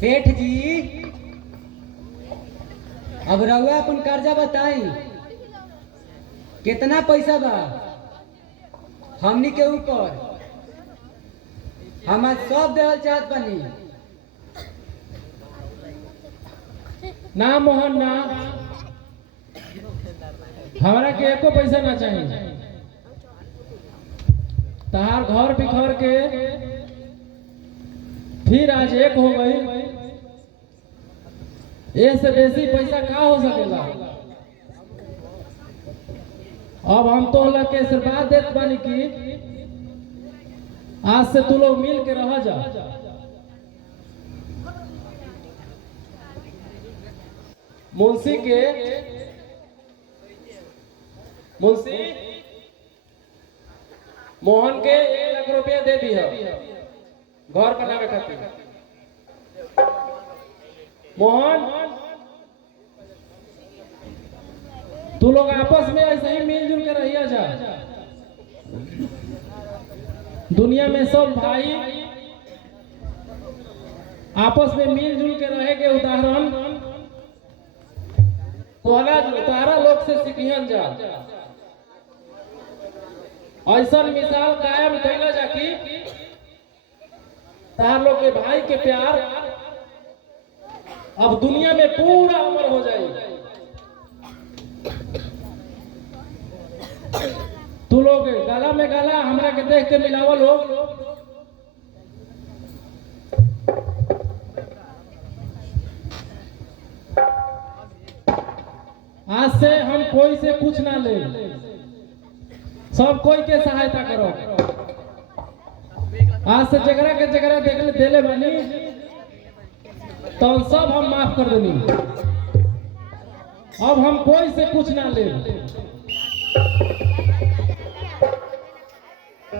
सेठ जी, अब रउआ अपन कर्जा बताई कितना पैसा बा हमनी के ऊपर। हम आज सब देवल चाहत बानी। ना मोहन ना, हमारा के एको पैसा ना चाहिए। तहार घर बिखर के फिर आज एक हो गई, से बेसी पैसा का हो सकेला। अब हम तो के आशीर्वाद देत बानी कि आज से तू लोग मिल के रह जा। मुंशी मोहन के 1 लाख रुपया दे दी है घर बनावे खातिर। मोहन, तू लोग आपस में ऐसे ही मिलजुल के रहिया जा। दुनिया में सब भाई आपस में मिलजुल के रहे के उदाहरण तारा लोग से सीखियन जा। ऐसा मिसाल कायम कैला जा कि तार लोग के भाई के प्यार अब दुनिया में पूरा अमर हो जाए। तू लोग गला में गला हमरा के देख के मिलावा लोग। आज से हम कोई से कुछ ना ले, सब कोई के सहायता करो। आज से जगरा के जगरा देले बानी तो सब हम माफ कर देनी। अब हम कोई से कुछ ना ले।